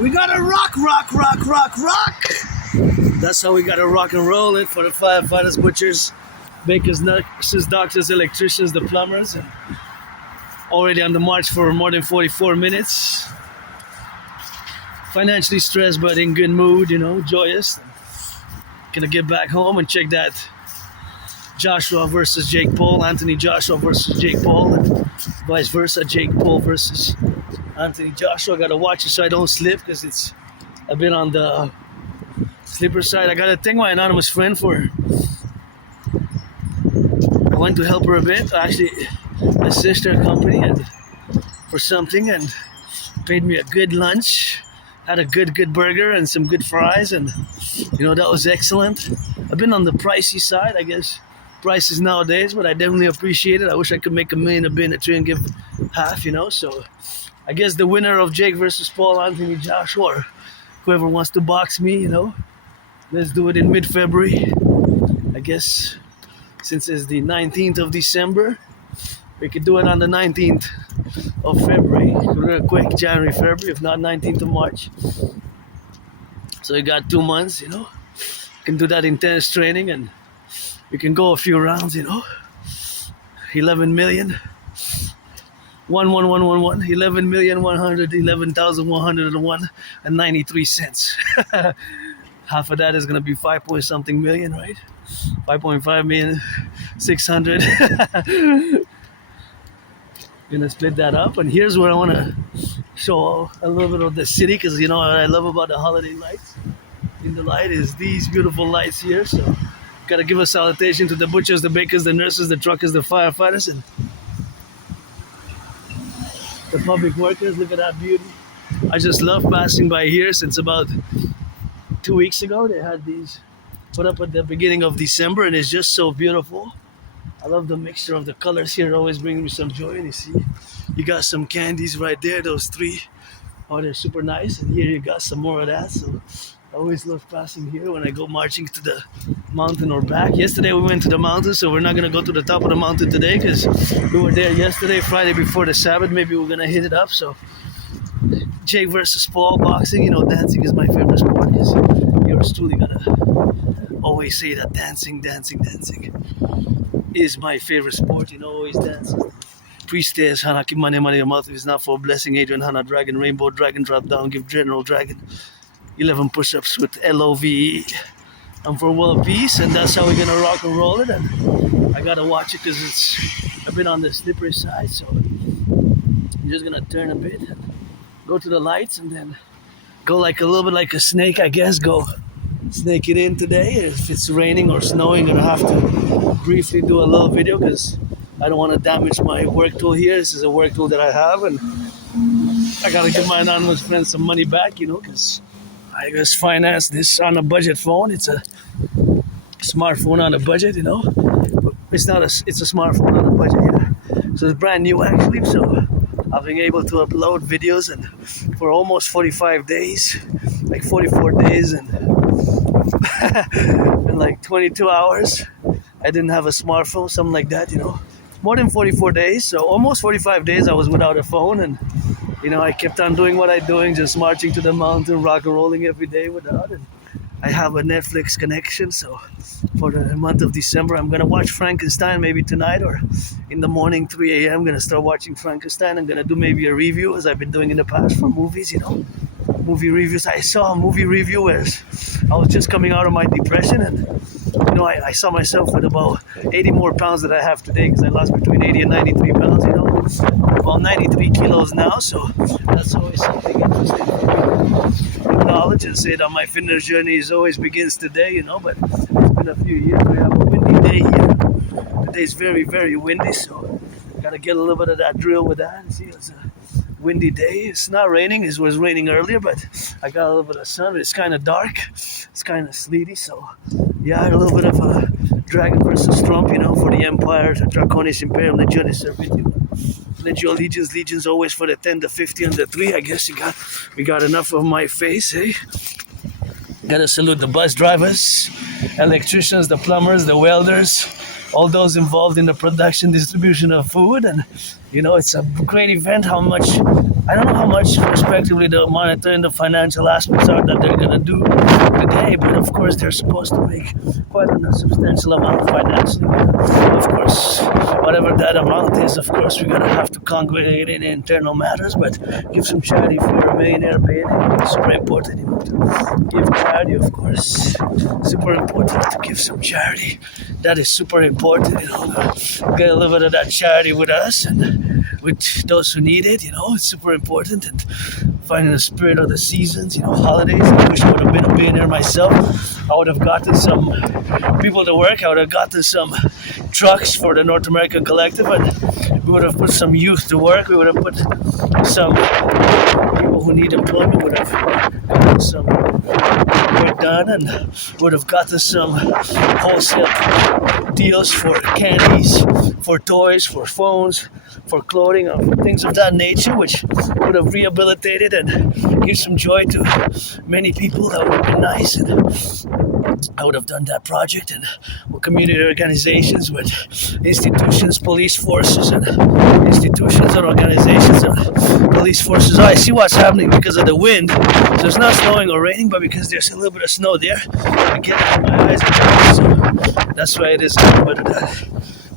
We gotta rock. That's how we gotta rock and roll it for the firefighters, butchers, bakers, nurses, doctors, electricians, the plumbers. And already on the march for more than 44 minutes. Financially stressed, but in good mood, joyous. Gonna get back home and check that Joshua versus Jake Paul, Anthony Joshua versus Jake Paul, and vice versa, Jake Paul versus Anthony Joshua. Gotta watch it so I don't slip, because I've been on the slipper side. I gotta thank my anonymous friend I went to help her a bit, actually assist her company and for something, and paid me a good lunch. Had a good burger and some good fries, and that was excellent. I've been on the pricey side, I guess, prices nowadays, but I definitely appreciate it. I wish I could make $1 million a bin, a tree, and give half, so I guess the winner of Jake versus Paul, Anthony Joshua, or whoever wants to box me, let's do it in mid-February. I guess since it's the 19th of December, we could do it on the 19th of February, real quick, January, February, if not 19th of March. So you got 2 months, You can do that intense training, and we can go a few rounds, 11 million. 11,111,111,101 and 93 cents. Half of that is gonna be 5 point something million, right? 5.5 million, 600. Gonna split that up, and here's where I want to show a little bit of the city, because what I love about the holiday lights in the light is these beautiful lights here. So gotta give a salutation to the butchers, the bakers, the nurses, the truckers, the firefighters, and the public workers. Look at that beauty. I just love passing by here. Since about 2 weeks ago, they had these put up at the beginning of December, and it's just so beautiful. I love the mixture of the colors here. It always brings me some joy. And you see, you got some candies right there. Those 3, they're super nice. And here you got some more of that. So I always love passing here when I go marching to the mountain or back. Yesterday we went to the mountain, so we're not going to go to the top of the mountain today, because we were there yesterday, Friday before the Sabbath. Maybe we're going to hit it up. So Jake versus Paul, boxing, dancing is my favorite sport, because yours truly gotta always say that dancing is my favorite sport, always dancing. Priestess, Hana, keep money in your mouth if it's not for blessing. Adrian, Hana, Dragon, Rainbow, Dragon, drop down, give General Dragon 11 push-ups with LOVE. I'm for world peace, and that's how we're gonna rock and roll it. And I gotta watch it, because I've been on the slippery side, so I'm just gonna turn a bit and go to the lights, and then go like a little bit like a snake, I guess. Go snake it in today. If it's raining or snowing, I'm gonna have to briefly do a little video, because I don't want to damage my work tool here. This is a work tool that I have, and I gotta give my anonymous friends some money back, because I just financed this on a budget phone. It's a smartphone on a budget, but it's not it's a smartphone on a budget, So it's brand new, actually. So I've been able to upload videos, and for almost 45 days, like 44 days, and in like 22 hours, I didn't have a smartphone, something like that, More than 44 days, so almost 45 days I was without a phone, and I kept on doing what I'm doing, just marching to the mountain, rock and rolling every day without it. I have a Netflix connection, so for the month of December, I'm gonna watch Frankenstein maybe tonight, or in the morning, 3 a.m. I'm gonna start watching Frankenstein. I'm gonna do maybe a review, as I've been doing in the past, for movies, movie reviews. I saw a movie review where I was just coming out of my depression, and I saw myself with about 80 more pounds that I have today, because I lost between 80 and 93 pounds, about 93 kilos now. So that's always something interesting for me to acknowledge and say that my fitness journey is always begins today, but it's been a few years. We have a windy day here. Today's very, very windy, so gotta get a little bit of that drill with that. And see, it's a windy day. It's not raining. It was raining earlier, but I got a little bit of sun. It's kind of dark. It's kind of sleety, so yeah, a little bit of a Dragon versus Trump, for the Empire, the Draconis, Imperium, LegioniX, Servitium. Legions always for the 10, the 50, and the 3. I guess we got enough of my face, eh? Gotta salute the bus drivers, electricians, the plumbers, the welders, all those involved in the production, distribution of food. And it's a great event. How much I don't know how much, respectively, the monetary and the financial aspects are that they're gonna do today, but of course they're supposed to make quite a substantial amount financially. Of course, whatever that amount is, of course, we're gonna have to congregate in internal matters, but give some charity for a millionaire paying. It's super important, you know, to give charity, of course. Super important to give some charity. That is super important, you know. Get a little bit of that charity with us and with those who need it, you know. It's super important, and finding the spirit of the seasons, you know, holidays. I wish I would have been a billionaire myself. I would have gotten some people to work. I would have gotten some trucks for the North American Collective, and we would have put some youth to work. We would have put some people who need employment, would have gotten some work done, and would have gotten some wholesale deals for candies, for toys, for phones, for clothing, or for things of that nature, which would have rehabilitated and give some joy to many people. That would have been nice, and I would have done that project, and with community organizations, with institutions, police forces, and institutions and organizations and police forces. Oh, I see what's happening because of the wind. So it's not snowing or raining, but because there's a little bit of snow there, I get it in my eyes. So that's why it is a little bit of that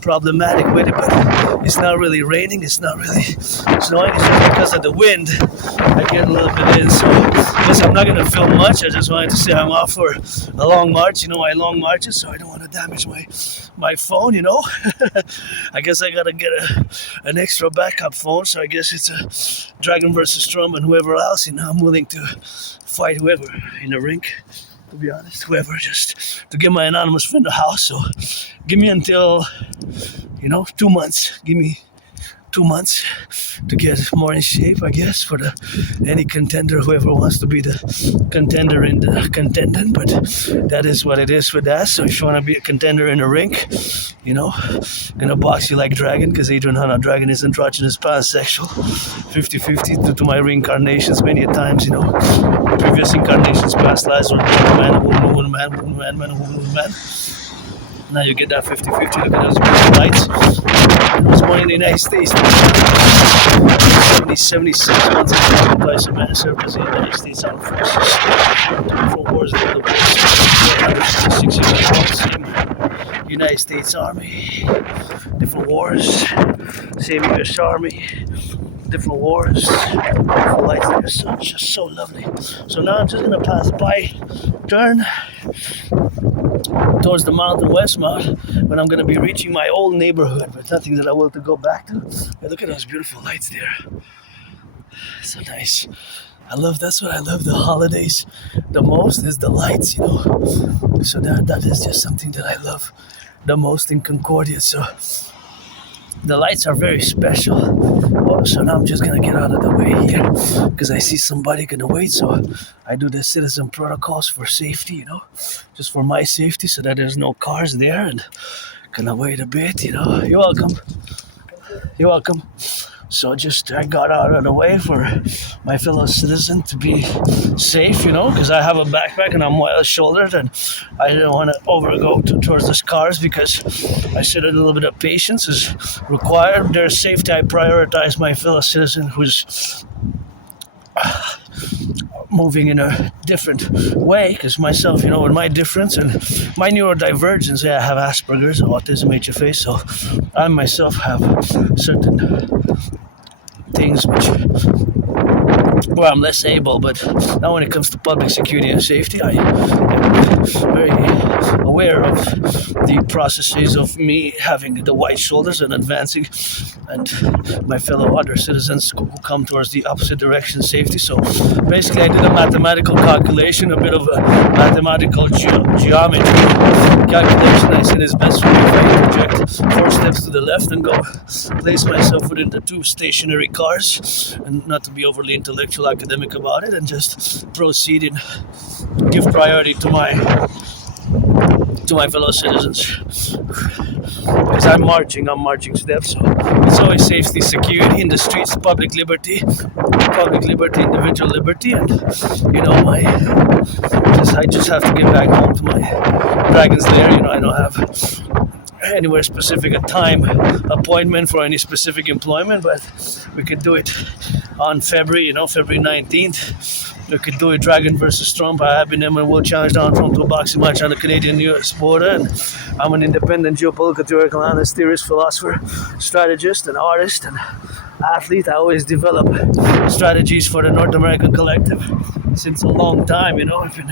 problematic with it, but it's not really raining, it's not really snowing, it's just because of the wind I get a little bit in. So I guess I'm not going to film much. I just wanted to say I'm off for a long march, you know, my long marches, so I don't want to damage my phone, you know. I guess I got to get an extra backup phone, so I guess it's a Dragon versus Strom and whoever else, you know. I'm willing to fight whoever in the rink, to be honest, whoever, just to get my anonymous friend a house. So give me until, you know, 2 months. Give me 2 months to get more in shape, I guess, for any contender, whoever wants to be the contender in the contendant. But that is what it is for that. So if you want to be a contender in the rink, you know, gonna box you like Dragon, because Adrian Hanna Dragon is androgynous pansexual, 50-50 due to my reincarnations many a times, you know. Previous incarnations, past lives, were man, a woman, man, man, a woman, man. Now you get that 50-50. Look at those beautiful lights. I was born in the United States. 76 months ago, I some man service in the United States Armed Forces. Different wars in the world. 156 years ago, United States Army. Different wars. Same US Army. Different wars. Beautiful lights there. So it's just so lovely. So now I'm just gonna pass by, turn towards the mountain, Westmount, when I'm going to be reaching my old neighborhood, but nothing that I will to go back to. But look at those beautiful lights there. So nice. That's what I love the holidays the most, is the lights, you know. So that is just something that I love the most in Concordia. So the lights are very special. Oh, so now I'm just gonna get out of the way here because I see somebody gonna wait. So I do the citizen protocols for safety, you know, just for my safety, so that there's no cars there, and gonna wait a bit, you know. You're welcome. You're welcome. So I got out of the way for my fellow citizen to be safe, you know, because I have a backpack and I'm well-shouldered, and I didn't want to overgo towards the cars, because I said a little bit of patience is required. Their safety, I prioritize my fellow citizen who's moving in a different way, because myself, you know, with my difference and my neurodivergence, I have Asperger's, autism, HFA, so I myself have certain things where I'm less able, but now when it comes to public security and safety, I am very aware of the processes of me having the white shoulders and advancing, and my fellow other citizens who come towards the opposite direction, safety. So basically I did a mathematical calculation, a bit of a mathematical geometry calculation. I said it's best for me if I project 4 steps to the left and go place myself within the 2 stationary cars, and not to be overly intellectual academic about it, and just proceed and give priority to my fellow citizens, because I'm marching steps. So it's always safety, security in the streets, public liberty, individual liberty, and you know, I just have to get back home to my dragon's lair. You know, I don't have anywhere specific a time appointment for any specific employment, but we could do it on February 19th. We could do it Dragon versus Trump. I have been and will challenge Donald Trump to a boxing match on the Canadian-US border. And I'm an independent geopolitical theoretical analyst, theorist, philosopher, strategist, and artist, and athlete. I always develop strategies for the North American Collective since a long time. I've been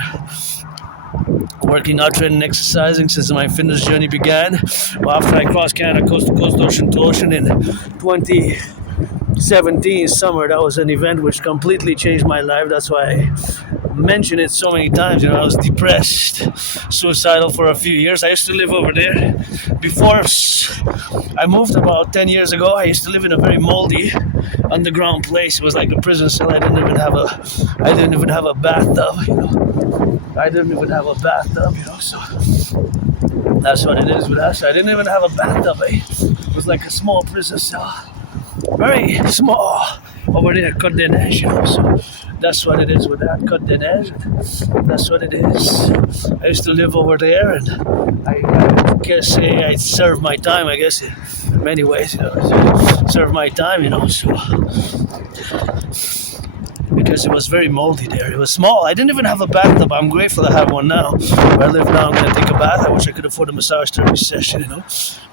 working out, training, exercising since my fitness journey began. Well, after I crossed Canada coast to coast, ocean to ocean in 2017 summer, that was an event which completely changed my life. That's why I mention it so many times. I was depressed, suicidal for a few years. I used to live over there. Before I moved about 10 years ago, I used to live in a very moldy underground place. It was like a prison cell. I didn't even have a bathtub, I didn't even have a bathtub, so that's what it is with us. I didn't even have a bathtub, It was like a small prison cell. Very small over there, Côte des Neiges, so that's what it is with that, Côte des Neiges. That's what it is. I used to live over there, and I guess say I served my time, I guess, in many ways, served my time, so because it was very moldy there. It was small. I didn't even have a bathtub. I'm grateful to have one now. Where I live now, I'm going to take a bath. I wish I could afford a massage therapy session,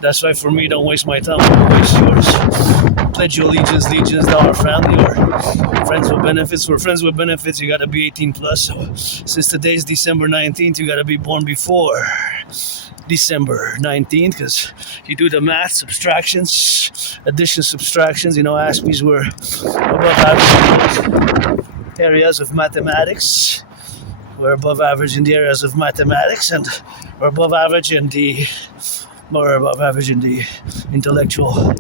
That's why for me, don't waste my time. Don't waste yours. Pledge your legions to our family or friends with benefits. For friends with benefits, you got to be 18 plus. So since today's December 19th, you got to be born before December 19th, because you do the math, subtractions, additions, subtractions. Aspies were above average areas of mathematics. We're above average in the areas of mathematics, and we're above average in the intellectual,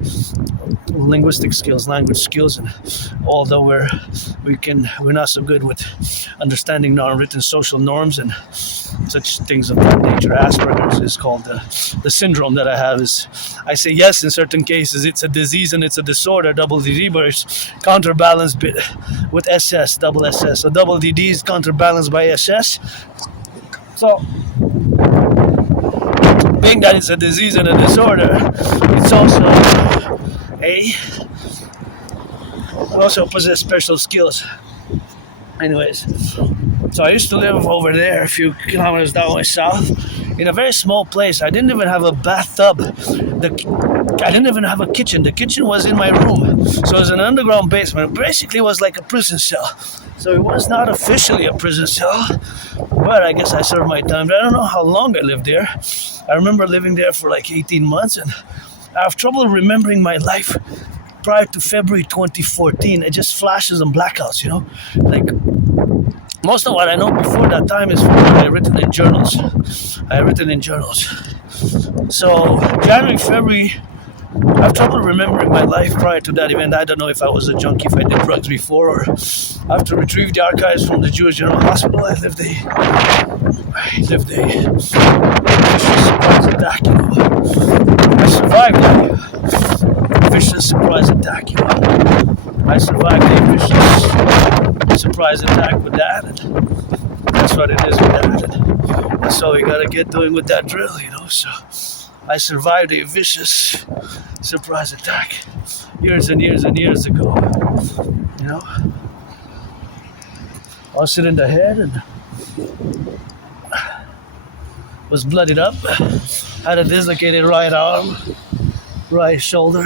linguistic skills, language skills, and although we're not so good with understanding non-written social norms and such things of that nature. Asperger's is called the syndrome that I have. I say yes in certain cases it's a disease and it's a disorder, double DD, but it's counterbalanced with SS, double SS. So double DD is counterbalanced by SS. So being that it's a disease and a disorder, it's also possess special skills. Anyways, so I used to live over there a few kilometers down way south in a very small place. I didn't even have a bathtub. I didn't even have a kitchen. The kitchen was in my room. So it was an underground basement. Basically, it was like a prison cell. So it was not officially a prison cell, but I guess I served my time. I don't know how long I lived there. I remember living there for like 18 months, and I have trouble remembering my life prior to February 2014. It just flashes and blackouts, Like, most of what I know before that time is from what I've written in journals. So, January, February, I have trouble remembering my life prior to that event. I don't know if I was a junkie, if I did drugs before, or after retrieved the archives from the Jewish General Hospital, I lived a vicious surprise attack, I survived that vicious surprise attack, I survived a vicious surprise attack with that, and that's what it is with that, and that's all we gotta get doing with that drill, so I survived a vicious surprise attack years and years and years ago, I was hit in the head and was bloodied up, had a dislocated right arm, right shoulder,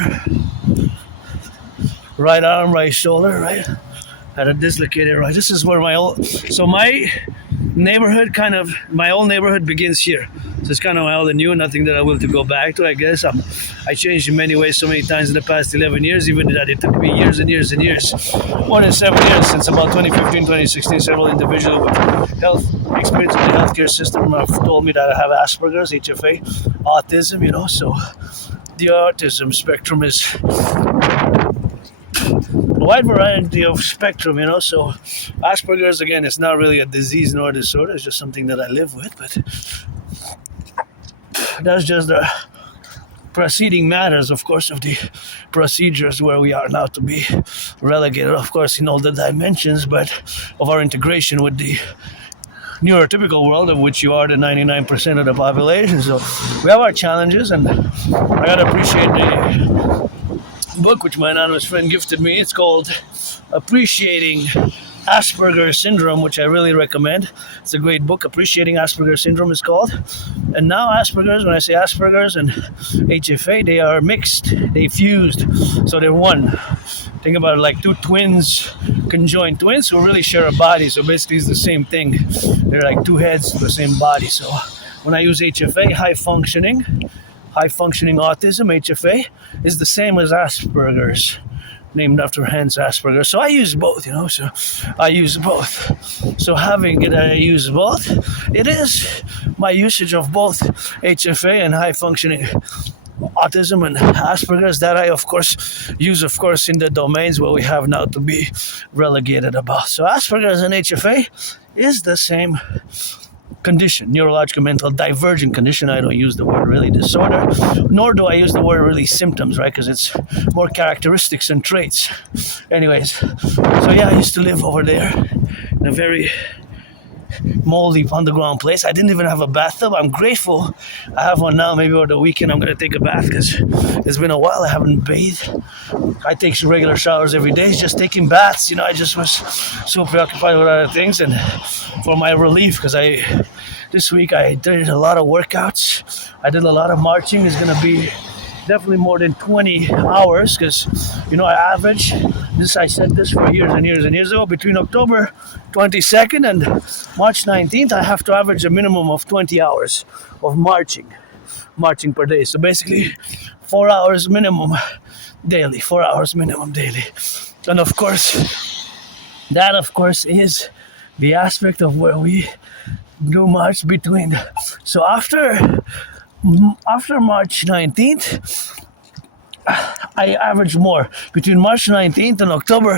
right had a dislocated right. This is where my old neighborhood begins here. So it's kind of my old and new, nothing that I will to go back to, I guess. I changed in many ways so many times in the past 11 years, even that it took me years and years and years, more than 7 years, since about 2015, 2016, several individuals with health experience in the healthcare system have told me that I have Asperger's, HFA, autism, so the autism spectrum is a wide variety of spectrum, so Asperger's, again, it's not really a disease nor a disorder, it's just something that I live with, but that's just the preceding matters, of course, of the procedures where we are now to be relegated, of course, in all the dimensions, but of our integration with the neurotypical world of which you are the 99% of the population. So we have our challenges, and I gotta appreciate the book which my anonymous friend gifted me. It's called Appreciating Asperger's Syndrome, which I really recommend. It's a great book. Appreciating Asperger's Syndrome is called. And now Asperger's, when I say Asperger's and HFA, they are mixed, they fused, so they're one. Think about it like two twins, conjoined twins who really share a body. So basically it's the same thing. They're like two heads to the same body. So when I use HFA, high functioning autism, HFA, is the same as Asperger's, named after Hans Asperger. So I use both, So having it, I use both. It is my usage of both HFA and high functioning autism and Asperger's that I, of course, use, in the domains where we have now to be relegated about. So Asperger's and HFA is the same condition, neurological mental divergent condition. I don't use the word really disorder, nor do I use the word really symptoms, right? Because it's more characteristics and traits. Anyways, so yeah, I used to live over there in a very moldy underground place. I didn't even have a bathtub. I'm grateful I have one now. Maybe over the weekend I'm going to take a bath because it's been a while I haven't bathed. I take regular showers every day. Just taking baths, I just was so preoccupied with other things, and for my relief, because this week I did a lot of workouts. I did a lot of marching. It's going to be definitely more than 20 hours because, I average this. I said this for years and years and years ago. Between October 22nd and March 19th, I have to average a minimum of 20 hours of marching per day. So basically 4 hours minimum daily, 4 hours minimum daily. And of course, that is the aspect of where we do march between. So after March 19th, I average more. Between March 19th and October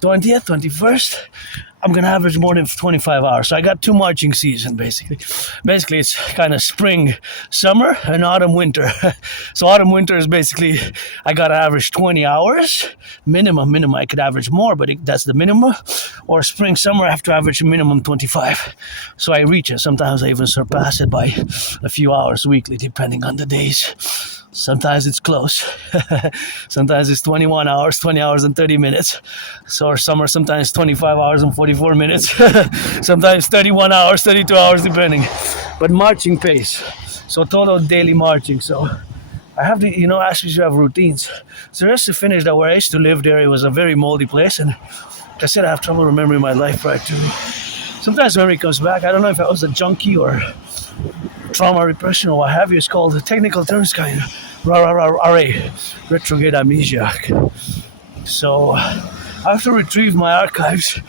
20th, 21st, I'm going to average more than 25 hours. So I got two marching seasons, basically. Basically, it's kind of spring, summer, and autumn, winter. So autumn, winter is basically, I got to average 20 hours. Minimum. I could average more, but that's the minimum. Or spring, summer, I have to average a minimum 25. So I reach it. Sometimes I even surpass it by a few hours weekly, depending on the days. Sometimes it's close. Sometimes it's 21 hours, 20 hours and 30 minutes. So or summer, sometimes 25 hours and 44 minutes. Sometimes 31 hours, 32 hours, depending. But marching pace. So total daily marching. So I have to, actually you have routines. So just to finish that, where I used to live there, it was a very moldy place. And like I said, I have trouble remembering my life prior to. Sometimes memory comes back. I don't know if I was a junkie or trauma repression or what have you. It's called the technical terms kind of RA, retrograde amnesia. So I have to retrieve my archives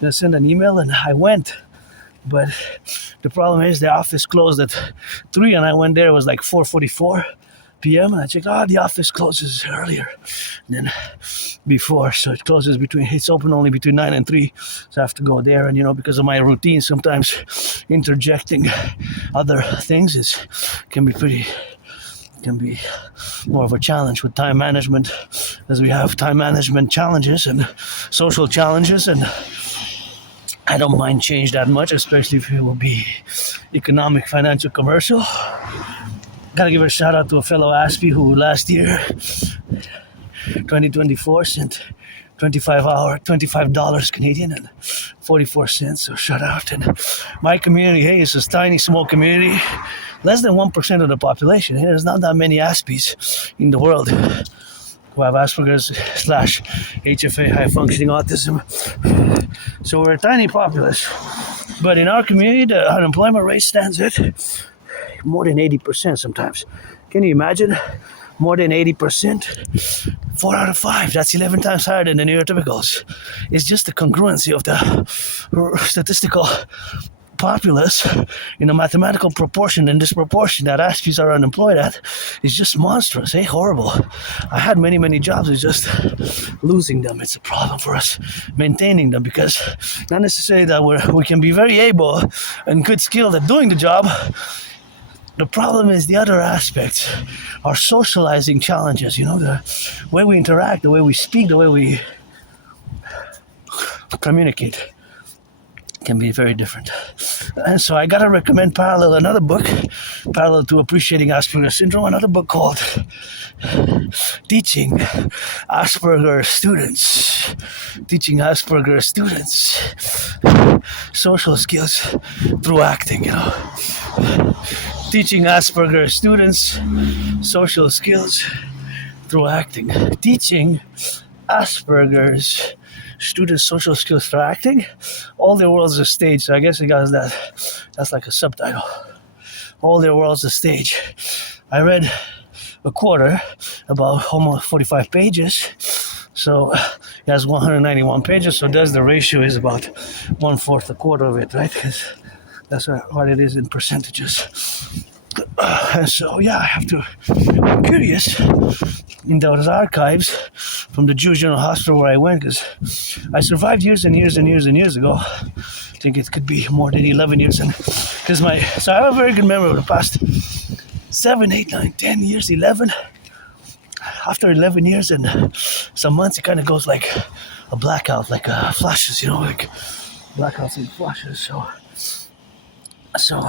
and send an email, and I went. But the problem is the office closed at 3 and I went there. It was like 4:44 p.m. and I checked, the office closes earlier than before. So it's open only between 9 and 3. So I have to go there, and because of my routine, sometimes interjecting other things can be more of a challenge with time management, as we have time management challenges and social challenges, and I don't mind change that much, especially if it will be economic, financial, commercial. Gotta give a shout out to a fellow Aspie who last year, 2024, sent $25 Canadian and 44 cents. So shout out. And my community, it's a tiny, small community, less than 1% of the population. There's not that many Aspies in the world who have Asperger's / HFA, high functioning autism. So we're a tiny populace. But in our community, the unemployment rate stands at more than 80% sometimes. Can you imagine? More than 80%? 4 out of 5. That's 11 times higher than the neurotypicals. It's just the congruency of the statistical populace in a mathematical proportion and disproportion that Aspies are unemployed at is just monstrous, horrible. I had many jobs, it's just losing them. It's a problem for us maintaining them, because not necessarily that we can be very able and good skilled at doing the job. The problem is the other aspects, our socializing challenges, the way we interact, the way we speak, the way we communicate. can be very different. And so I gotta recommend another book, parallel to Appreciating Asperger's Syndrome, another book called Teaching Asperger's Students Social Skills Through Acting, Teaching Asperger's Students Social Skills Through Acting. Teaching Asperger's Students social skills for acting. All their world's a stage, so I guess it got that. That's like a subtitle. All their world's a stage. I read a quarter, about almost 45 pages. So it has 191 pages. So that's the ratio is about 1/4, a quarter of it, right? Because that's what it is in percentages. So yeah, I'm curious in those archives from the Jewish General Hospital where I went, because I survived years and years and years and years ago. I think it could be more than 11 years, and so I have a very good memory of the past 7, 8, 9, 10 years, 11. After 11 years and some months, it kind of goes like a blackout, like flashes, like blackouts and flashes. So.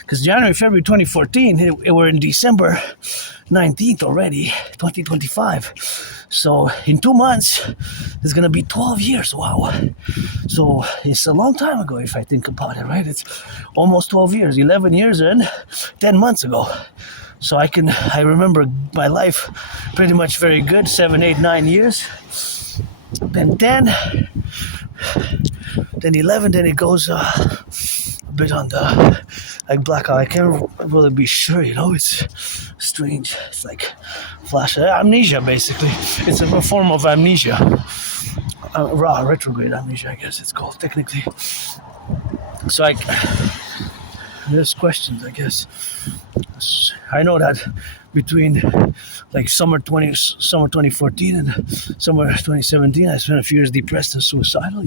Because January, February 2014, we're in December 19th already, 2025. So in 2 months, it's going to be 12 years. Wow. So it's a long time ago if I think about it, right? It's almost 12 years, 11 years and 10 months ago. So I remember my life pretty much very good, 7, 8, 9 years. Then 10, then 11, then it goes a bit on the blackout. I can't really be sure, it's strange. It's like flash amnesia, basically. It's a form of amnesia, retrograde amnesia, I guess it's called technically. So there's questions, I guess. I know that between like summer 2014 and summer 2017, I spent a few years depressed and suicidal,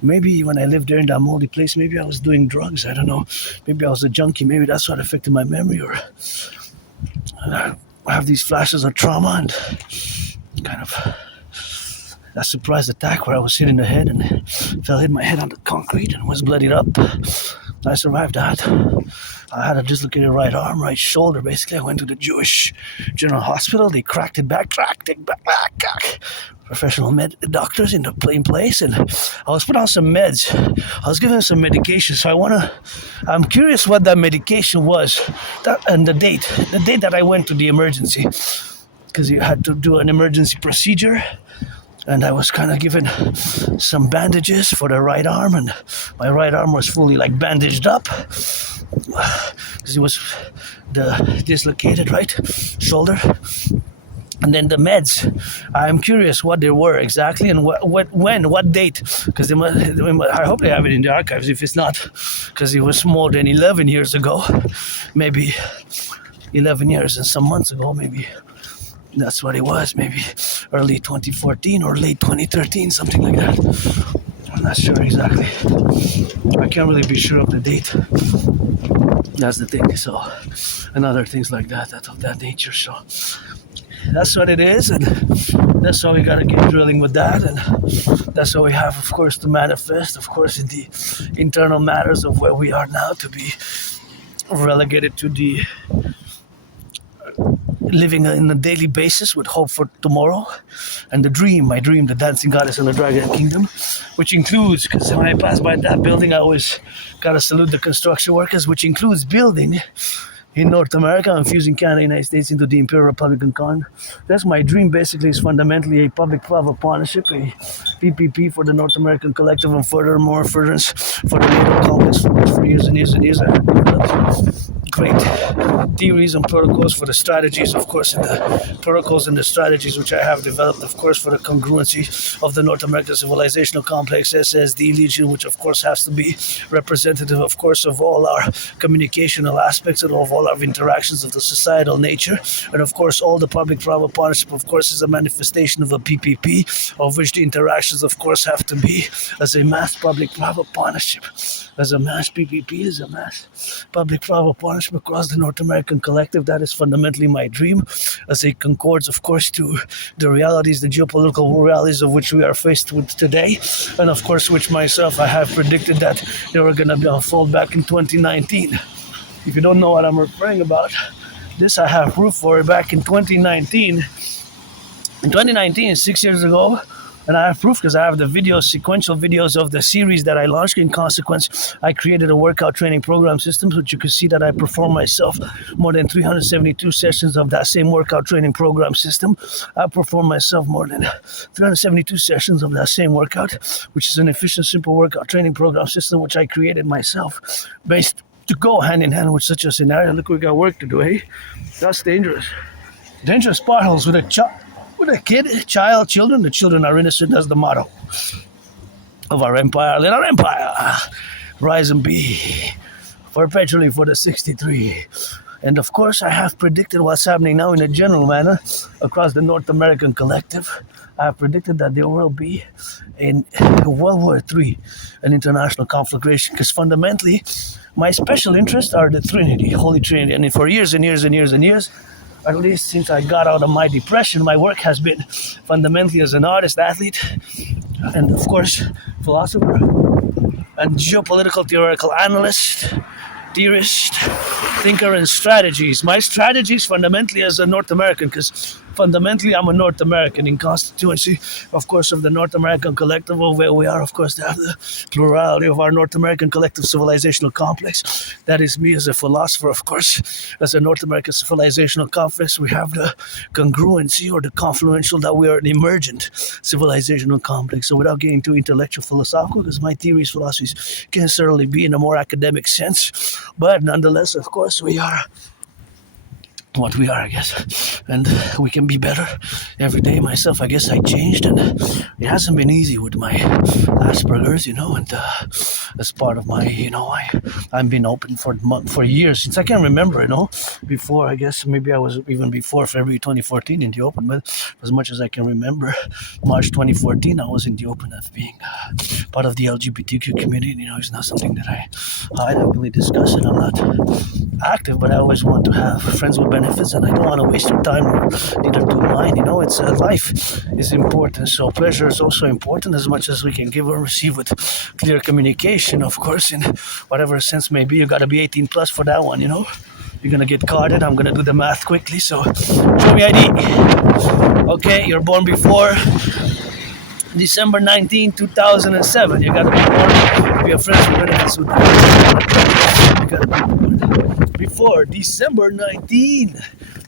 Maybe when I lived there in that moldy place, maybe I was doing drugs. I don't know. Maybe I was a junkie. Maybe that's what affected my memory. Or I have these flashes of trauma and kind of a surprise attack where I was hit in the head and hit my head on the concrete and was bloodied up. I survived that. I had a dislocated right arm, right shoulder. Basically, I went to the Jewish General Hospital. They cracked it back. Professional doctors in the plain place, and I was put on some meds. I was given some medication, so I'm curious what that medication was, and the date that I went to the emergency, because you had to do an emergency procedure, and I was kind of given some bandages for the right arm, and my right arm was fully bandaged up, because it was the dislocated right shoulder. And then the meds, I'm curious what they were exactly and what date, because I hope they have it in the archives. If it's not, because it was more than 11 years ago, maybe 11 years and some months ago, maybe that's what it was, maybe early 2014 or late 2013, something like that. I'm not sure exactly. I can't really be sure of the date. That's the thing. So, and other things like that of that nature. So that's what it is, and that's why we gotta keep drilling with that, and that's why we have, of course, to manifest, of course, in the internal matters of where we are now, to be relegated to the living on a daily basis with hope for tomorrow, and my dream, the dancing goddess in the dragon kingdom, which includes, because when I pass by that building, I always gotta salute the construction workers, which includes building in North America and fusing Canada and United States into the Imperial Republican Con. That's my dream. Basically, is fundamentally a public-private partnership, a PPP for the North American Collective, and furtherance for the NATO complex, for which for years and years and years I have developed great theories and protocols for the strategies, of course, and the protocols and the strategies which I have developed, of course, for the congruency of the North American civilizational complex, SSD Legion, which of course has to be representative, of course, of all our communicational aspects and of all our interactions of the societal nature. And of course, all the public-private partnership, of course, is a manifestation of a PPP, of which the interactions, of course, have to be as a mass public-private partnership. As a mass PPP, as a mass public-private partnership, membership across the North American Collective. That is fundamentally my dream, as it concords, of course, to the realities, the geopolitical realities of which we are faced with today, and of course, which myself I have predicted that they were going to unfold back in 2019. If you don't know what I'm referring about, this I have proof for back in 2019. In 2019, 6 years ago, and I have proof because I have the videos, sequential videos of the series that I launched. In consequence, I created a workout training program system, which you can see that I perform myself more than 372 sessions of that same workout training program system. I perform myself more than 372 sessions of that same workout, which is an efficient, simple workout training program system, which I created myself, based to go hand in hand with such a scenario. Look, we got work to do, eh? That's dangerous. Dangerous potholes with a children. The children are innocent. That's the motto of our empire. Let our empire rise and be perpetually for the 63. And of course, I have predicted what's happening now in a general manner across the North American Collective. I have predicted that there will be in World War III an international conflagration, because fundamentally, my special interests are the Trinity, Holy Trinity. And for years and years and years and years, at least since I got out of my depression, my work has been fundamentally as an artist, athlete, and of course, philosopher, and geopolitical theoretical analyst, theorist, thinker, and strategies. My strategies fundamentally as a North American, because fundamentally I'm a North American in constituency, of course, of the North American Collective, where we are, of course, to have the plurality of our North American Collective civilizational complex. That is me as a philosopher, of course. As a North American civilizational complex, we have the congruency or the confluential that we are an emergent civilizational complex. So without getting too intellectual philosophical, because my theories, philosophies can certainly be in a more academic sense, but nonetheless, of course, we are what we are, I guess, and we can be better every day. Myself, I guess I changed, and it hasn't been easy with my Asperger's, and as part of my, I've been open for years, since I can remember, before, I guess, maybe I was even before February 2014 in the open, but as much as I can remember, March 2014, I was in the open as being part of the LGBTQ community. It's not something that I openly discuss, and I'm not active, but I always want to have friends with benefits, and I don't want to waste your time, or neither do mine. It's life is important, so pleasure is also important, as much as we can give or receive with clear communication, of course, in whatever sense may be. You got to be 18 plus for that one. You're gonna get carded. I'm gonna do the math quickly, so show me ID. Okay, you're born before December 19, 2007. You gotta be born. Be a friend with benefits with that. You gotta be born before December 19,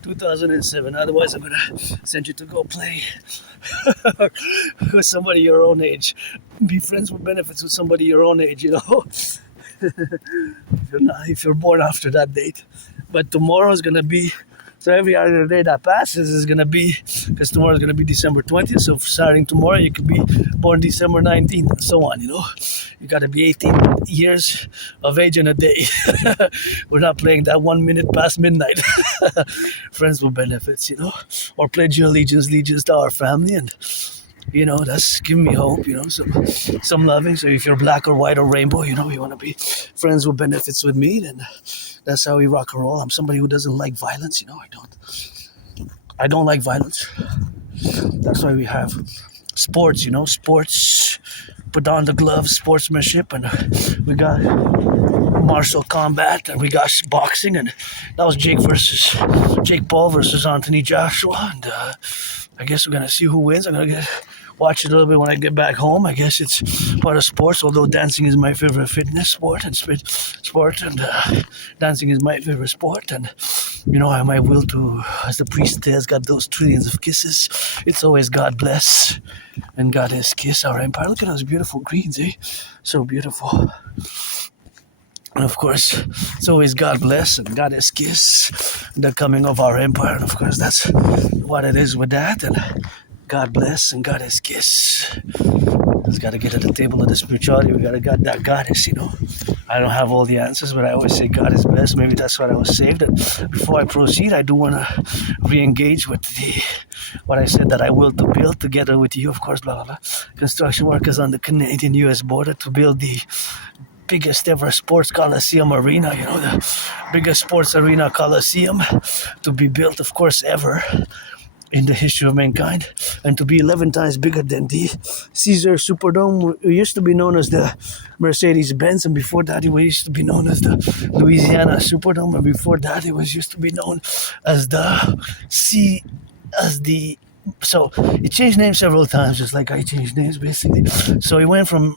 2007. Otherwise, I'm gonna send you to go play with somebody your own age. Be friends with benefits with somebody your own age. If you're born after that date. But tomorrow is gonna be. So every other day that passes is going to be, because tomorrow is going to be December 20th, so starting tomorrow you could be born December 19th, and so on, You got to be 18 years of age in a day. We're not playing that 1 minute past midnight. Friends with benefits, Or pledge your allegiance to our family, and that's giving me hope, some loving. So if you're black or white or rainbow, you want to be friends with benefits with me, then that's how we rock and roll. I'm somebody who doesn't like violence, I don't like violence. That's why we have sports, sports, put on the gloves, sportsmanship, and we got martial combat, and we got boxing, and that was Jake Paul versus Anthony Joshua, and I guess we're gonna see who wins. I'm gonna watch it a little bit when I get back home. I guess it's part of sports, although dancing is my favorite fitness sport, and dancing is my favorite sport, and I my will to, as the priest says, got those trillions of kisses. It's always God bless and God has kiss our empire. Look at those beautiful greens, eh? So beautiful. And of course, it's always God bless and God has kiss the coming of our empire. And of course, that's what it is with that. And God bless and God has kiss. Just got to get at the table of the spirituality. We got to got that goddess, I don't have all the answers, but I always say God is best. Maybe that's what I was saved. And before I proceed, I do want to re-engage with what I said that I will to build together with you, of course, blah, blah, blah. Construction workers on the Canadian-US border to build the biggest ever sports coliseum arena, the biggest sports arena coliseum to be built, of course, ever in the history of mankind, and to be 11 times bigger than the Caesar Superdome. It used to be known as the Mercedes-Benz, and before that it used to be known as the Louisiana Superdome, and before that it was used to be known as so it changed names several times, just like I changed names basically. So it went from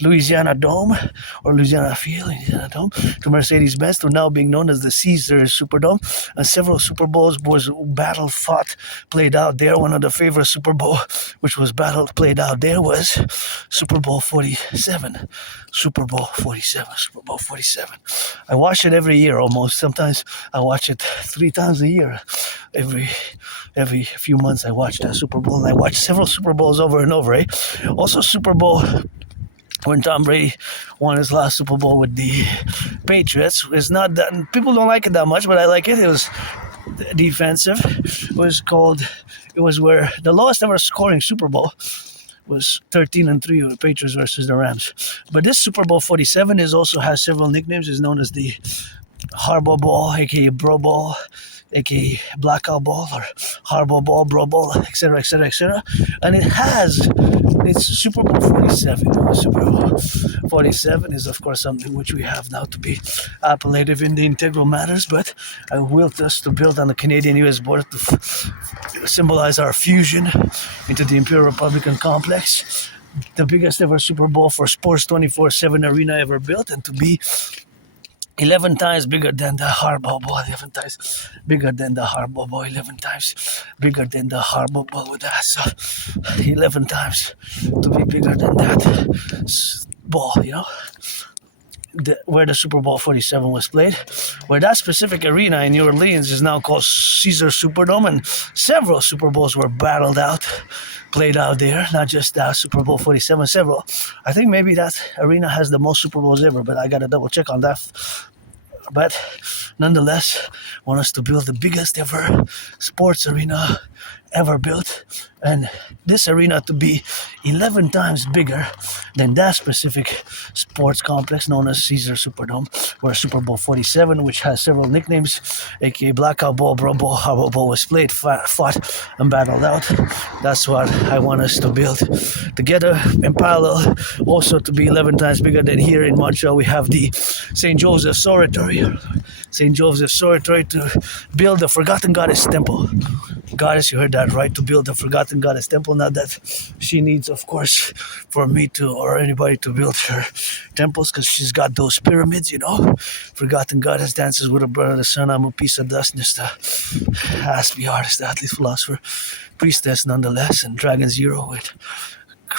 Louisiana Dome or Louisiana Field, Louisiana Dome, to Mercedes-Benz, to now being known as the Caesar Superdome. And several Super Bowls was battle fought, played out there. One of the favorite Super Bowl which was battled, played out there was Super Bowl 47. Super Bowl 47. Super Bowl 47. I watch it every year almost. Sometimes I watch it 3 times a year. Every few months I watch that Super Bowl. I watch several Super Bowls over and over. Also Super Bowl when Tom Brady won his last Super Bowl with the Patriots. It's not that people don't like it that much, but I like it. It was defensive. It was where the lowest ever scoring Super Bowl was 13-3 with Patriots versus the Rams. But this Super Bowl 47 also has several nicknames. It's known as the Harbor Bowl, aka Bro Bowl, aka Blackout Ball, or Harbor Ball, Bro Ball, etc., etc., etc. And it's Super Bowl 47. Super Bowl 47 is, of course, something which we have now to be appellative in the integral matters, but I will just to build on the Canadian-US border to symbolize our fusion into the Imperial Republican complex. The biggest ever Super Bowl for sports 24/7 arena ever built, and to be 11 times bigger than the Harbor Bowl, 11 times bigger than the Harbor Bowl, 11 times bigger than the Harbor Bowl with that. So 11 times to be bigger than that ball, where the Super Bowl 47 was played, where that specific arena in New Orleans is now called Caesar Superdome, and several Super Bowls were played out there, not just that Super Bowl 47, several. I think maybe that arena has the most Super Bowls ever, but I got to double check on that. But nonetheless, want us to build the biggest ever sports arena ever built, and this arena to be 11 times bigger than that specific sports complex known as Caesar Superdome, where Super Bowl 47, which has several nicknames, aka Blackout Bowl, Bro Bowl, Harbor Bowl, was played, fought, and battled out. That's what I want us to build together in parallel. Also to be 11 times bigger than here in Montreal, we have the St. Joseph's Oratory. St. Joseph's Oratory to build the Forgotten Goddess Temple. Goddess, you heard that right, to build the Forgotten Goddess Temple. Not that she needs, of course, for me to or anybody to build her temples, because she's got those pyramids, Forgotten Goddess dances with her brother, the sun. I'm a piece of dust, just a Aspiesque artist, athlete, philosopher, priestess nonetheless, and Dragon Zero with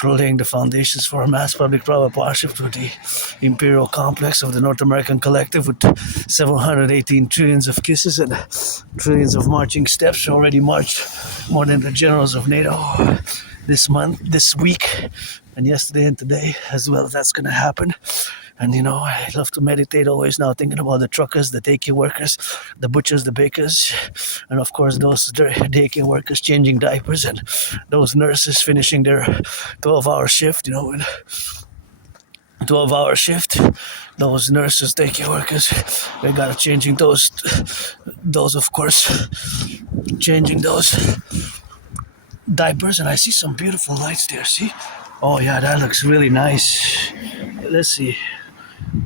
laying the foundations for a mass public-private partnership through the Imperial complex of the North American Collective with 718 trillions of kisses and trillions of marching steps. Already marched more than the generals of NATO this week, and yesterday and today as well. That's going to happen. And I love to meditate always now, thinking about the truckers, the daycare workers, the butchers, the bakers, and of course those daycare workers changing diapers, and those nurses finishing their 12-hour shift, 12-hour shift. Those nurses, daycare workers, they gotta changing those of course, changing those diapers. And I see some beautiful lights there, see? Oh yeah, that looks really nice. Let's see.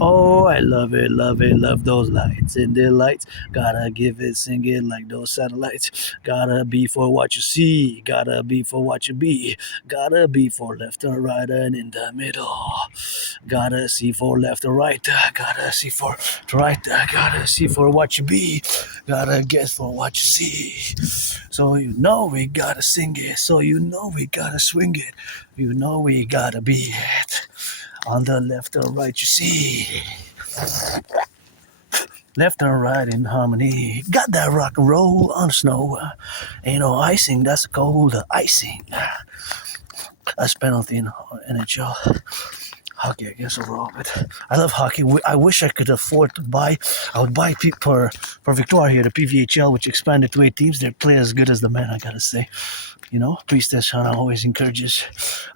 Oh, I love it, love those lights. And the lights, gotta give it, sing it like those satellites. Gotta be for what you see, gotta be for what you be. Gotta be for left or right and in the middle. Gotta see for left or right, gotta see for right, gotta see for what you be. Gotta guess for what you see. So we gotta sing it, so we gotta swing it. We gotta be it. On the left or right, you see. Left and right in harmony. Got that rock and roll on the snow. Ain't no icing, that's cold icing. That's penalty in NHL. Hockey, I guess, overall. But I love hockey. I wish I could afford to buy. I would buy for Victoire here, the PVHL, which expanded to 8 teams. They play as good as the men, I gotta say. You know, Priestess Hannah always encourages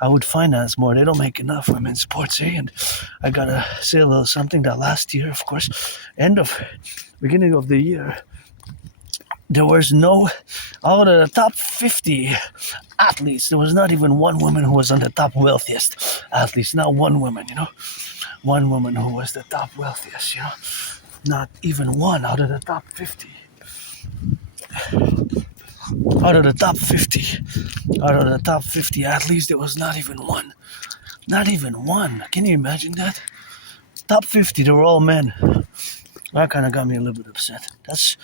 I would finance more. They don't make enough women's sports, eh? And I gotta say a little something that last year, of course, beginning of the year, there was no, out of the top 50 athletes, there was not even one woman who was on the top wealthiest athletes. Not one woman, you know. One woman who was the top wealthiest, you know. Not even one out of the top 50. Out of the top 50. Out of the top 50 athletes, there was not even one. Not even one. Can you imagine that? Top 50, they were all men. That kind of got me a little bit upset. That's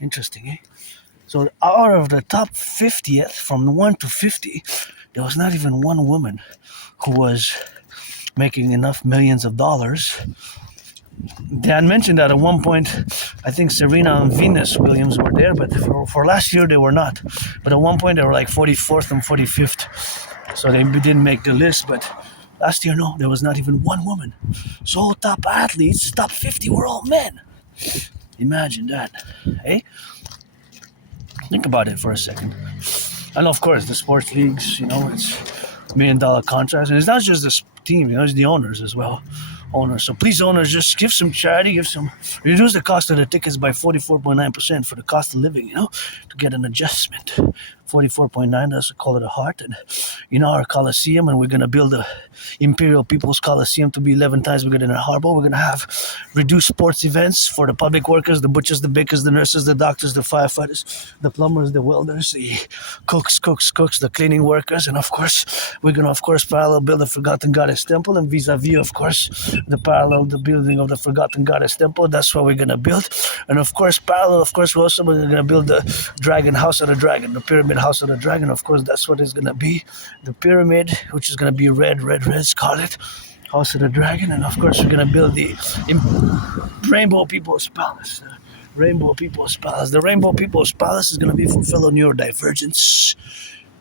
interesting, eh? So out of the top 50, from 1 to 50, there was not even one woman who was making enough millions of dollars. Dan mentioned that at one point, I think Serena and Venus Williams were there, but for last year they were not. But at one point they were like 44th and 45th, so they didn't make the list. But last year, no, there was not even one woman. So top athletes, top 50 were all men. Imagine that, eh? Think about it for a second. And of course, the sports leagues, you know, it's $1 million contracts, and it's not just the team, you know, it's the owners as well. Owners. So please, owners, just give some charity, reduce the cost of the tickets by 44.9% for the cost of living, you know, to get an adjustment. 44.9, that's call it a heart. And you know, our Coliseum, and we're going to build the Imperial People's Coliseum to be 11 times bigger than our harbor. We're going to have reduced sports events for the public workers, the butchers, the bakers, the nurses, the doctors, the firefighters, the plumbers, the welders, the cooks, the cleaning workers. And of course, we're going to, of course, parallel build the Forgotten Goddess Temple, and vis-a-vis, of course, the building of the Forgotten Goddess Temple. That's what we're going to build. And of course, we're also going to build the Dragon House of the Dragon, the Pyramid House of the Dragon. Of course, that's what it's going to be. The pyramid, which is going to be red, scarlet, House of the Dragon. And of course, we're going to build the Rainbow People's Palace. The Rainbow People's Palace is going to be for fellow neurodivergents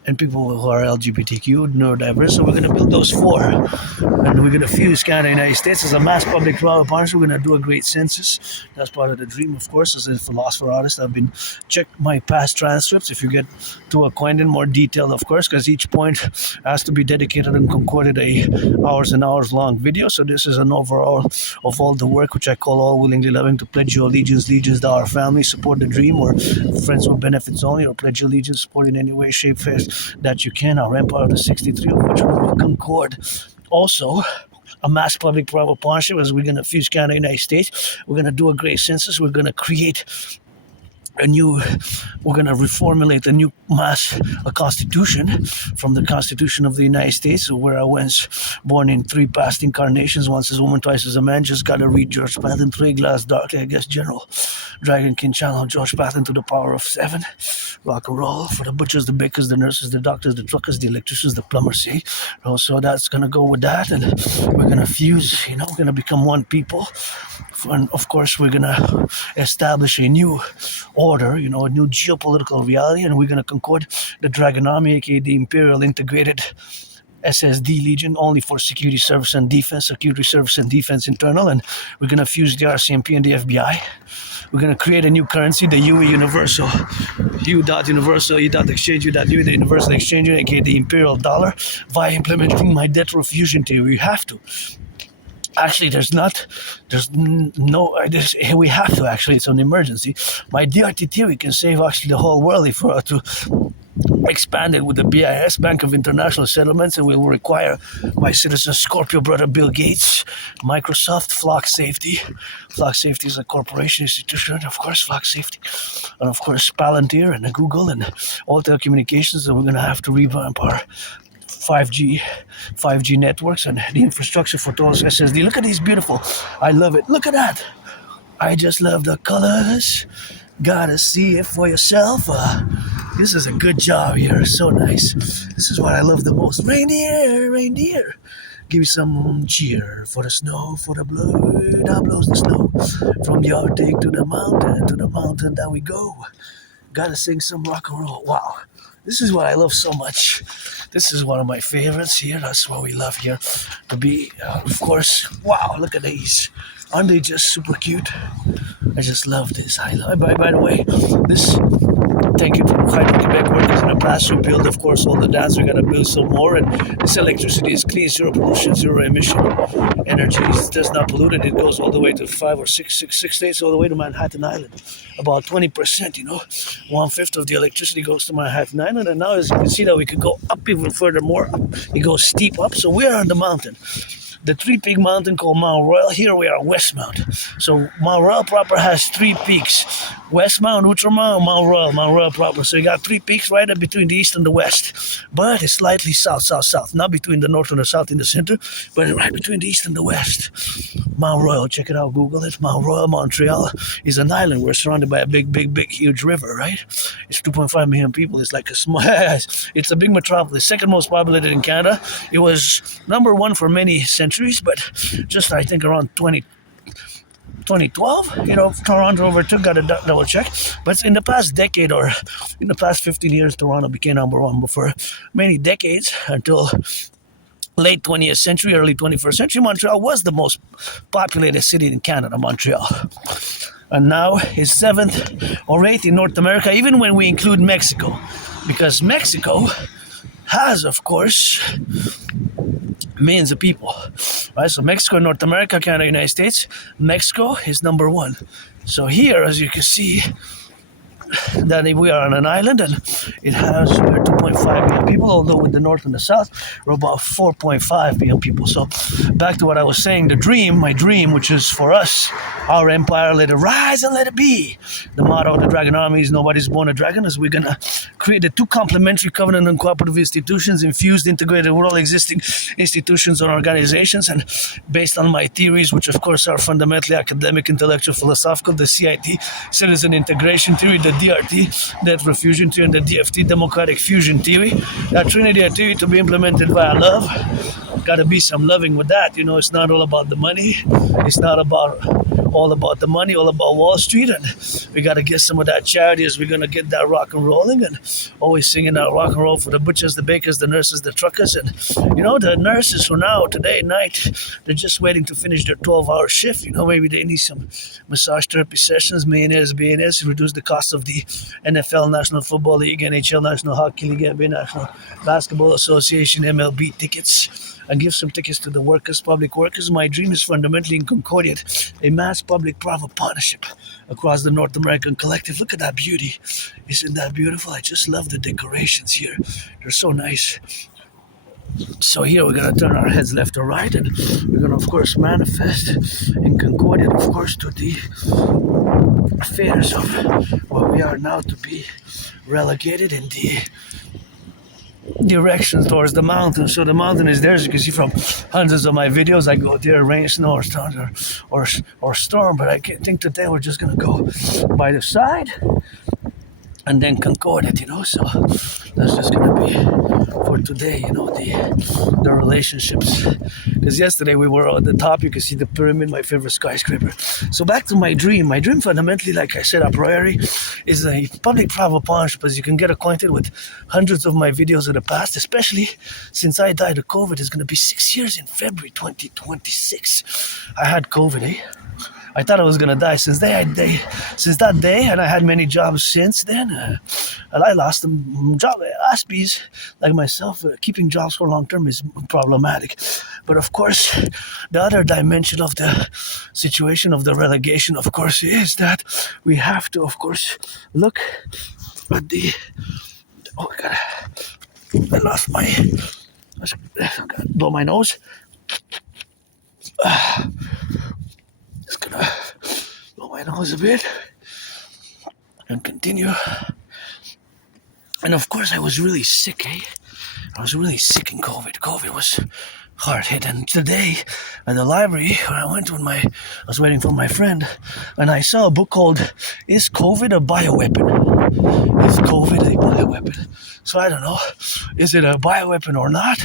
and people who are LGBTQ, neurodiverse. So we're going to build those four. And we're going to fuse Canada and the United States as a mass public-private partnership. We're going to do a great census. That's part of the dream, of course. As a philosopher artist, I've been check my past transcripts if you get too acquainted, more detailed, of course, because each point has to be dedicated and concorded hours and hours long video. So this is an overall of all the work, which I call all willingly loving, to pledge your allegiance to our family, support the dream, or friends with benefits only, or pledge your allegiance, support in any way, shape, fashion that you can. Our Empire of the 63, of which we will concord. Also, a mass public-private partnership, as we're going to fuse Canada and the United States. We're going to do a great census. We're going to create we're going to reformulate a new a constitution from the Constitution of the United States, where I was born in 3 past incarnations, once as a woman, twice as a man. Just got to read George Patton, 3 glass darkly, I guess, General Dragon King channel George Patton to the power of 7. Rock and roll for the butchers, the bakers, the nurses, the doctors, the truckers, the electricians, the plumbers, see? So that's going to go with that, and we're going to fuse, we're going to become one people. And of course, we're going to establish a new order, a new geopolitical reality, and we're going to concord the Dragon Army, aka the Imperial Integrated SSD Legion, only for security service and defense internal, and we're going to fuse the RCMP and the FBI. We're going to create a new currency, the UE Universal, U.Universal, E.Exchange, U.UE, the Universal Exchange, aka the Imperial Dollar, via implementing my debt refusion theory. We have to. Actually, we have to, actually, it's an emergency. My DRT theory can save actually the whole world if we are to expand it with the BIS, Bank of International Settlements, and we will require my citizen Scorpio brother Bill Gates, Microsoft, Flock Safety. Flock Safety is a corporation institution, of course, Flock Safety. And of course, Palantir and Google and all telecommunications, and we're going to have to revamp our 5G networks and the infrastructure for those SSD. Look at these beautiful. I love it. Look at that. I just love the colors. Gotta see it for yourself. This is a good job here. So nice. This is what I love the most. Reindeer. Give me some cheer for the snow, for the blood that blows the snow. From the Arctic to the mountain that we go. Gotta sing some rock and roll. Wow. This is what I love so much. This is one of my favorites here. That's what we love here. To be, of course, wow, look at these. Aren't they just super cute? I just love this. By the way, thank you to Hydro-Quebec workers in the past who built, of course, all the dams. We got to build some more. And this electricity is clean, zero pollution, zero emission. Energy does not pollute, and it goes all the way to six states, all the way to Manhattan Island. About 20%, 1/5 of the electricity goes to Manhattan Island. And now, as you can see, that we could go up even further more up. It goes steep up. So we are on the mountain. The three-peak mountain called Mount Royal. Here we are, West Mount. So Mount Royal proper has 3 peaks. West Mount, Ultramount, Mount Royal proper. So you got 3 peaks right in between the east and the west. But it's slightly south. Not between the north and the south in the center, but right between the east and the west. Mount Royal, check it out, Google it. Mount Royal, Montreal is an island. We're surrounded by a big, huge river, right? It's 2.5 million people. It's like a small, it's a big metropolis. Second most populated in Canada. It was number 1 for many centuries, but just I think around 2012, Toronto overtook, got to double check. But in the past decade or in the past 15 years, Toronto became number 1. But for many decades, until late 20th century, early 21st century, Montreal was the most populated city in Canada, Montreal. And now it's 7th or 8th in North America, even when we include Mexico. Because Mexico has, of course, millions of people, right? So Mexico, North America, Canada, United States. Mexico is number 1. So here, as you can see, that we are on an island, and it has 2.5 million people, although with the north and the south, we're about 4.5 million people. So back to what I was saying, my dream, which is for us, our empire, let it rise and let it be. The motto of the Dragon Army is nobody's born a dragon, is we're going to create the 2 complementary covenant and cooperative institutions, infused, integrated with all existing institutions and organizations, and based on my theories, which of course are fundamentally academic, intellectual, philosophical, the CIT, citizen integration theory, the DRT, death fusion theory, and the DFT, democratic fusion theory. That trinity of theory to be implemented via love. Got to be some loving with that. It's not all about the money. It's not all about the money, all about Wall Street. And we got to get some of that charity as we're going to get that rock and rolling, and always singing that rock and roll for the butchers, the bakers, the nurses, the truckers. And, the nurses for now, today night, they're just waiting to finish their 12-hour shift. Maybe they need some massage therapy sessions, millionaires, billionaires, to reduce the cost of the NFL, National Football League, NHL, National Hockey League, NBA, National Basketball Association, MLB tickets, and give some tickets to the workers, public workers. My dream is fundamentally in Concordiate, a mass public-private partnership across the North American Collectif. Look at that beauty. Isn't that beautiful? I just love the decorations here. They're so nice. So here we're going to turn our heads left or right, and we're going to, of course, manifest in Concordiate, of course, to the affairs of where we are now to be relegated in the directions towards the mountain. So the mountain is there, as you can see from hundreds of my videos. I go there, rain, snow, or storm, but I think today we're just going to go by the side and then Concordiate, so that's just going to be for today, the relationships. Because yesterday we were at the top, you can see the pyramid, my favorite skyscraper. So back to my dream. My dream fundamentally, like I said a priori, is a public-private partnership, as you can get acquainted with hundreds of my videos of the past, especially since I died of COVID. It's going to be 6 years in February 2026. I had COVID, I thought I was going to die since that day, and I had many jobs since then. And I lost a job at Aspiesque, like myself. Keeping jobs for long term is problematic. But of course, the other dimension of the situation of the relegation, of course, is that we have to, of course, look at the... Oh, God. I lost my... I gotta blow my nose. Just gonna blow my nose a bit and continue. And of course, I was really sick, I was really sick in COVID. COVID was hard hit. And today at the library, when I went I was waiting for my friend, and I saw a book called "Is COVID a Bioweapon?" Is COVID a bioweapon? So I don't know, is it a bioweapon or not?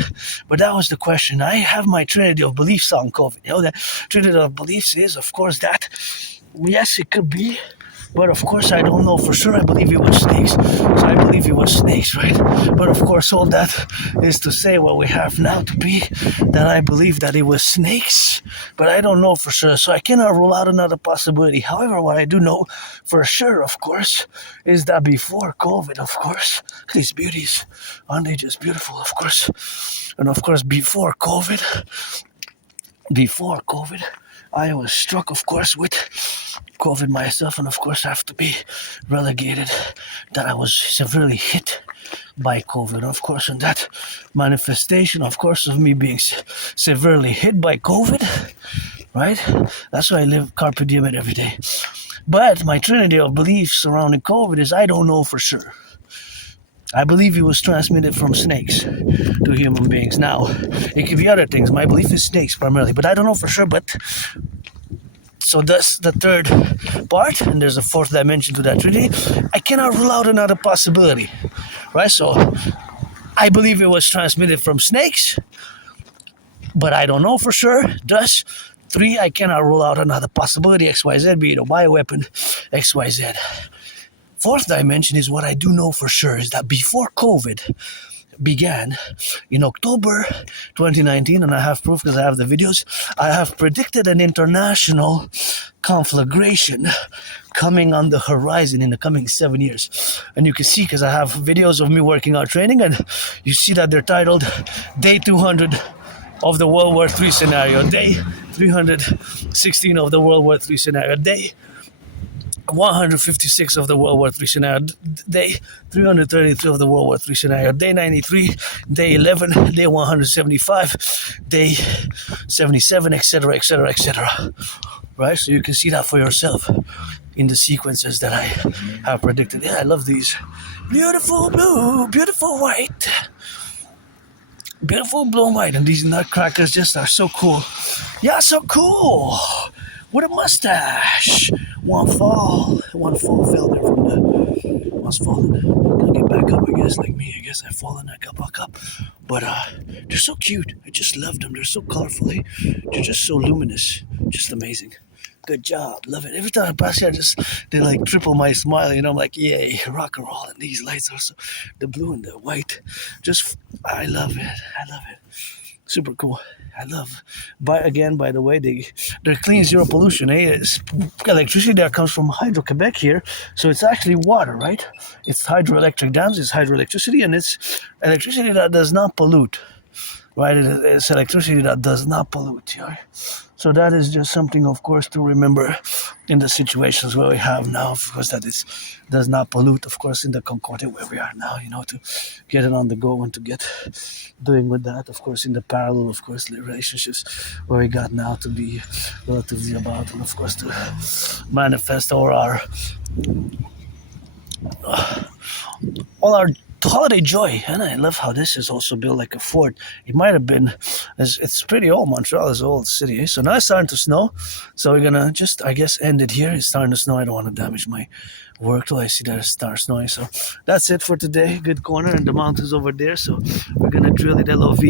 But that was the question. I have my trinity of beliefs on COVID. That trinity of beliefs is, of course, that yes, it could be But of course, I don't know for sure. I believe it was snakes. So I believe it was snakes, right? But of course, all that is to say what we have now to be that I believe that it was snakes. But I don't know for sure. So I cannot rule out another possibility. However, what I do know for sure, of course, is that before COVID, of course, these beauties, aren't they just beautiful, of course? And of course, before COVID, I was struck, of course, with COVID myself, and of course, I have to be relegated that I was severely hit by COVID. Of course, and that manifestation, of course, of me being severely hit by COVID, right? That's why I live carpe diem it every day. But my trinity of beliefs surrounding COVID is I don't know for sure. I believe it was transmitted from snakes to human beings. Now, it could be other things. My belief is snakes primarily, but I don't know for sure. But so that's the third part, and there's a fourth dimension to that trinity. I cannot rule out another possibility, right? So I believe it was transmitted from snakes, but I don't know for sure. Thus, 3, I cannot rule out another possibility, XYZ, be it a bioweapon, XYZ. Fourth dimension is what I do know for sure, is that before COVID began in October 2019, and I have proof because I have the videos, I have predicted an international conflagration coming on the horizon in the coming 7 years. And you can see, because I have videos of me working out training, and you see that they're titled Day 200 of the World War III scenario, Day 316 of the World War III scenario, Day 156 of the World War III scenario, Day 333 of the World War III scenario, Day 93, Day 11, Day 175, Day 77, etc., etc., etc. Right? So you can see that for yourself in the sequences that I have predicted. Yeah, I love these. Beautiful blue, beautiful white. Beautiful blue and white. And these nutcrackers just are so cool. Yeah, so cool. With a mustache. One fall fell there from the... One's fallen. Gonna get back up, I guess, like me. I guess I've fallen, I got back up. But they're so cute. I just love them. They're so colorful, eh? They're just so luminous. Just amazing. Good job. Love it. Every time I pass here, they like triple my smile, you know. I'm like, yay, rock and roll. And these lights are so... The blue and the white. I love it. I love it. Super cool. I love. By the way, they're clean, zero pollution. It's electricity that comes from Hydro-Quebec here, so it's actually water, right? It's hydroelectric dams, it's hydroelectricity, and it's electricity that does not pollute, right? It's electricity that does not pollute, right? So that is just something, of course, to remember in the situations where we have now, of course, that it does not pollute, of course, in the Concordia where we are now, you know, to get it on the go and to get doing with that, of course, in the parallel, of course, relationships where we got now to be relatively about, and of course, to manifest all our holiday joy. And I love how this is also built like a fort. It might have been, it's pretty old. Montreal is an old city, eh? So now it's starting to snow, so we're gonna just, I guess, end it here. It's starting to snow. I don't want to damage my work till I see that it starts snowing. So that's it for today. Good corner, and the mountains over there, so we're gonna drill it LOV.